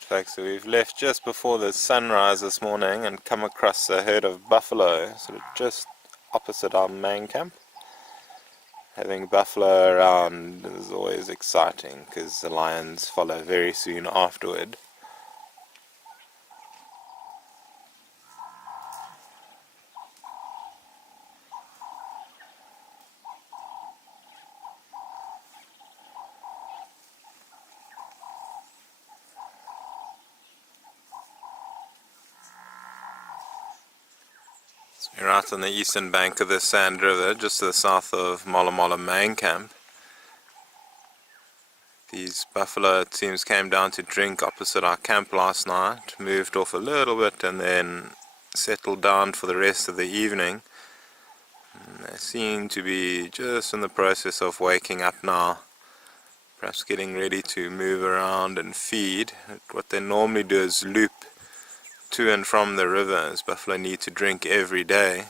Folks, so we've left just before the sunrise this morning and come across a herd of buffalo sort of just opposite our main camp. Having buffalo around is always exciting because the lions follow very soon afterward. We're out on the eastern bank of the Sand River, just to the south of Mola Mola main camp. These buffalo, it seems, came down to drink opposite our camp last night, moved off a little bit and then settled down for the rest of the evening. And they seem to be just in the process of waking up now, perhaps getting ready to move around and feed. What they normally do is loop to and from the river, as buffalo need to drink every day.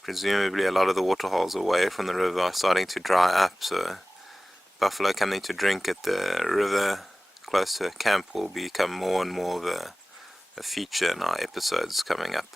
Presumably a lot of the waterholes away from the river are starting to dry up, so buffalo coming to drink at the river close to camp will become more and more of a feature in our episodes coming up.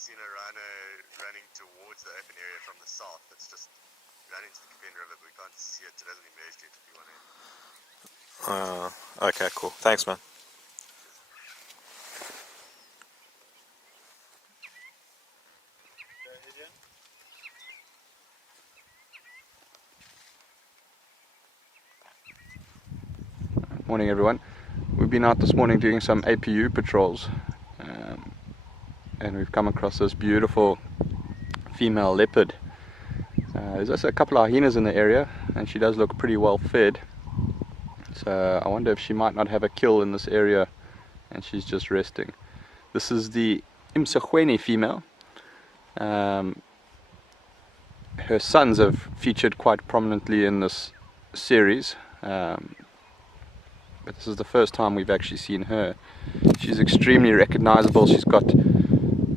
Seen a rhino running towards the open area from the south. It's just running to the Kapin River, but we can't see it. It hasn't emerged yet if you want to. Okay, cool. Thanks, man. Morning everyone. We've been out this morning doing some APU patrols. And we've come across this beautiful female leopard There's also a couple of hyenas in the area, and she does look pretty well fed. So I wonder if she might not have a kill in this area and she's just resting. This is the Imsachweni female. Her sons have featured quite prominently in this series, but this is the first time we've actually seen her. She's extremely recognizable. She's got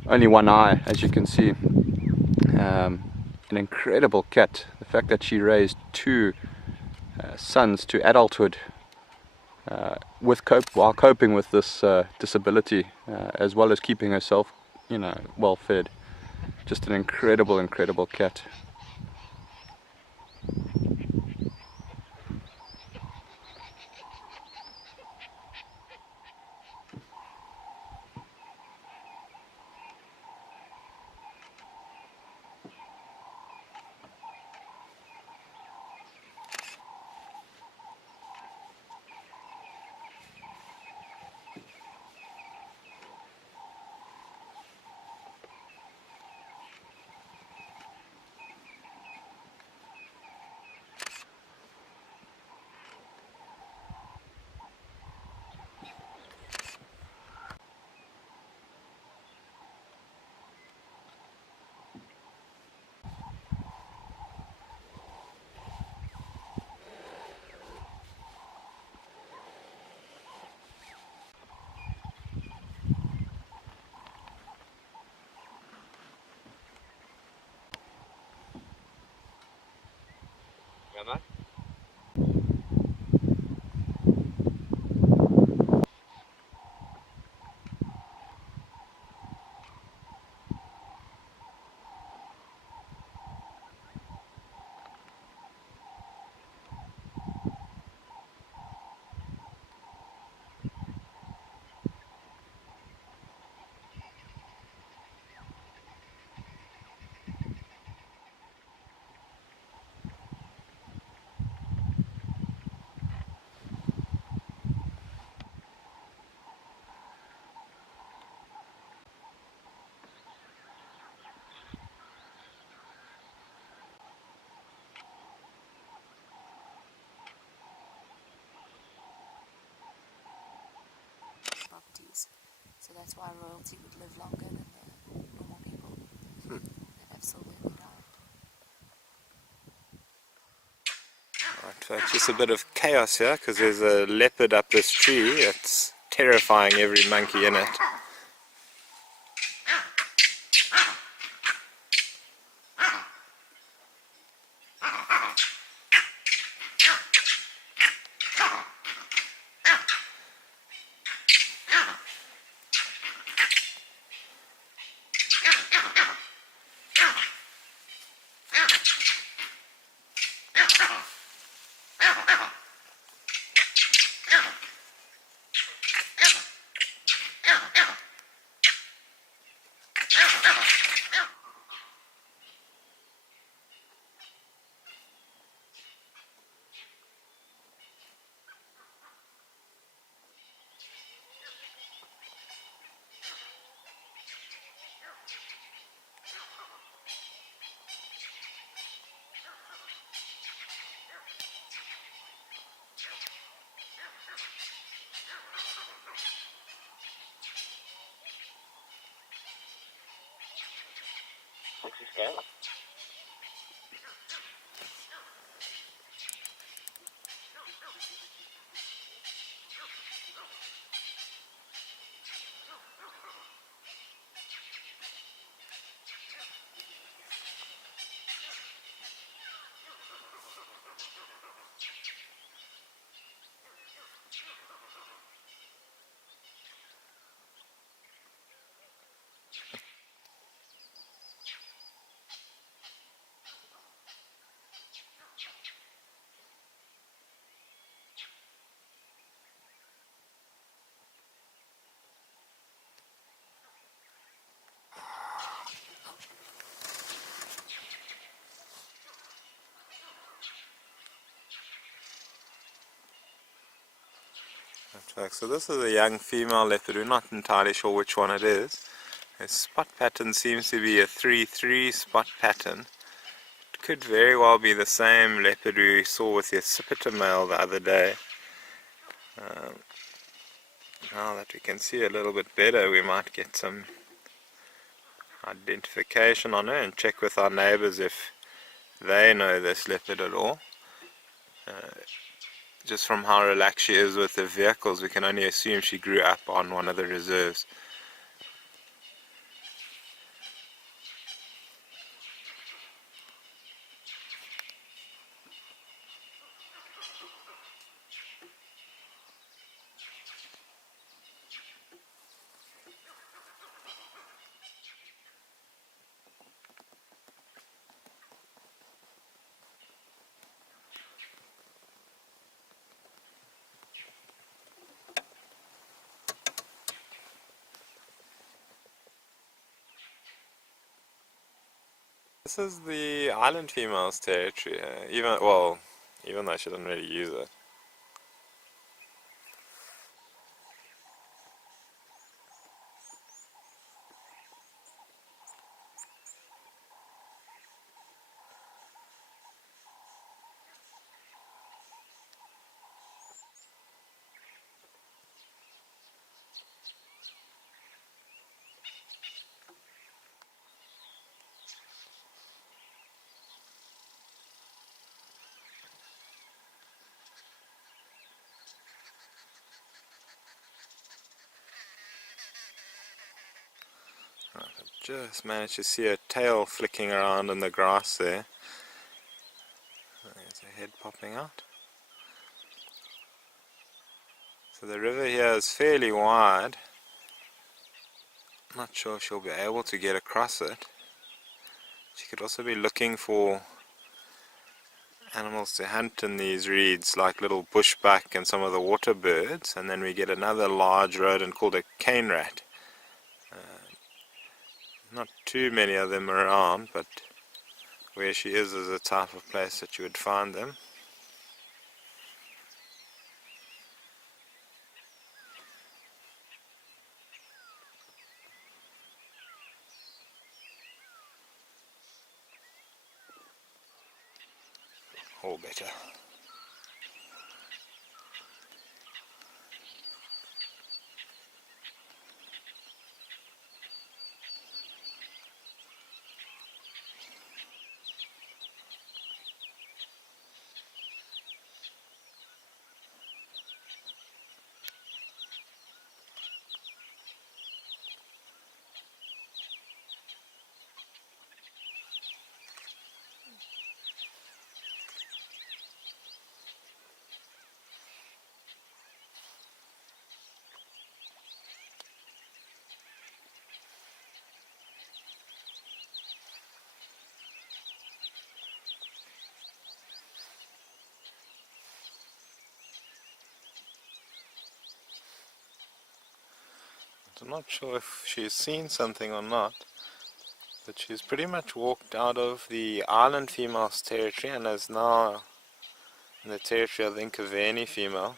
only one eye, as you can see. An incredible cat. The fact that she raised two sons to adulthood while coping with this disability, as well as keeping herself, well fed. Just an incredible cat. Properties. So that's why royalty would live longer than the normal people that have silver in their eye. Right, folks, just a bit of chaos here because there's a leopard up this tree. It's terrifying every monkey in it. So this is a young female leopard. We're not entirely sure which one it is. Its spot pattern seems to be a 3-3 spot pattern. It could very well be the same leopard we saw with the Seperate male the other day. Now that we can see a little bit better, we might get some identification on her and check with our neighbors if they know this leopard at all. Just from how relaxed she is with the vehicles, we can only assume she grew up on one of the reserves. This is the island female's territory, even though she doesn't really use it. Just managed to see her tail flicking around in the grass there. There's her head popping out. So the river here is fairly wide. Not sure if she'll be able to get across it. She could also be looking for animals to hunt in these reeds, like little bushbuck and some of the water birds. And then we get another large rodent called a cane rat. Not too many of them around, but where she is a type of place that you would find them. All better. I'm not sure if she's seen something or not, but she's pretty much walked out of the island female's territory and is now in the territory of the Incaverni female.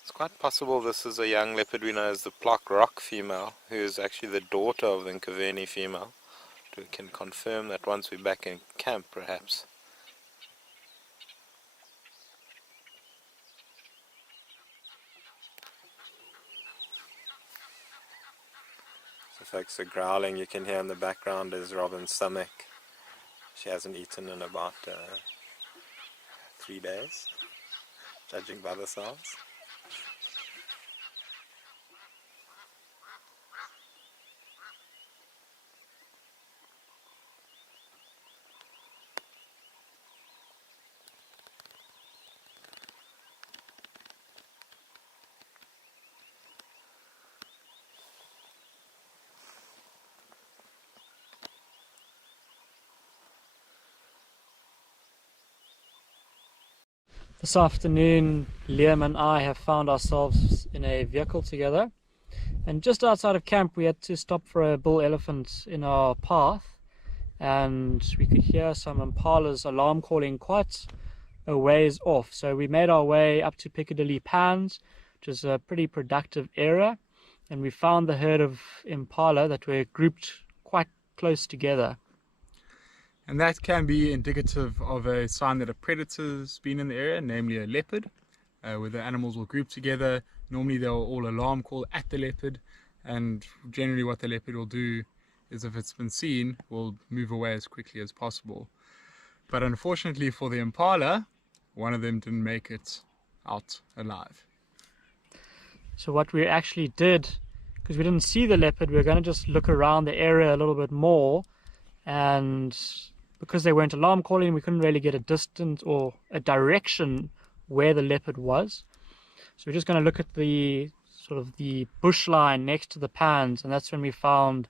It's quite possible this is a young leopard we know as the Plock Rock female, who is actually the daughter of the Incaverni female. We can confirm that once we're back in camp, perhaps. So folks, the growling you can hear in the background is Robin's stomach. She hasn't eaten in about 3 days, judging by the sounds. This afternoon, Liam and I have found ourselves in a vehicle together, and just outside of camp we had to stop for a bull elephant in our path, and we could hear some impalas alarm calling quite a ways off. So we made our way up to Piccadilly-Pans, which is a pretty productive area, and we found the herd of impala that were grouped quite close together. And that can be indicative of a sign that a predator's been in the area, namely a leopard, where the animals will group together. Normally they'll all alarm call at the leopard, and generally what the leopard will do is, if it's been seen, will move away as quickly as possible. But unfortunately for the impala, one of them didn't make it out alive. So what we actually did, because we didn't see the leopard, we were going to just look around the area a little bit more, and because they weren't alarm calling, we couldn't really get a distance or a direction where the leopard was. So we're just going to look at the sort of the bush line next to the pans, and that's when we found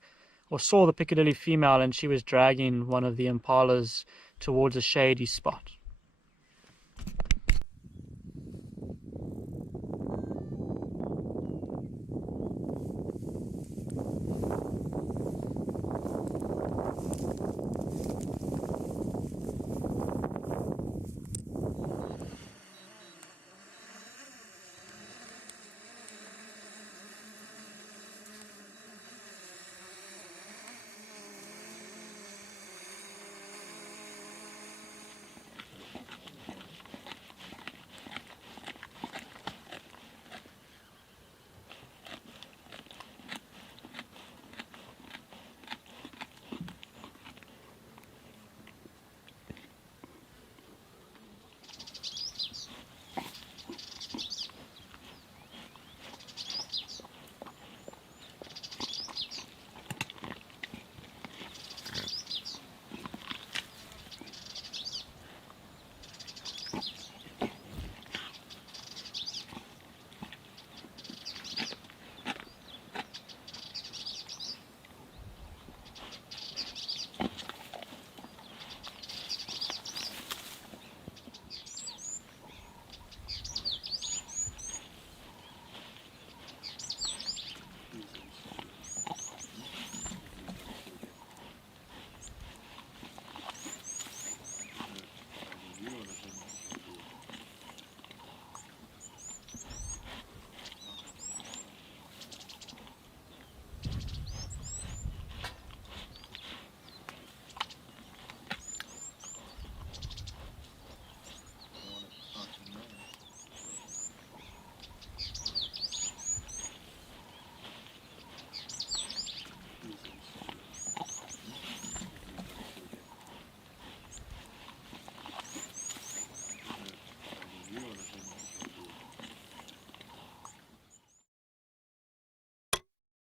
or saw the Piccadilly female, and she was dragging one of the impalas towards a shady spot.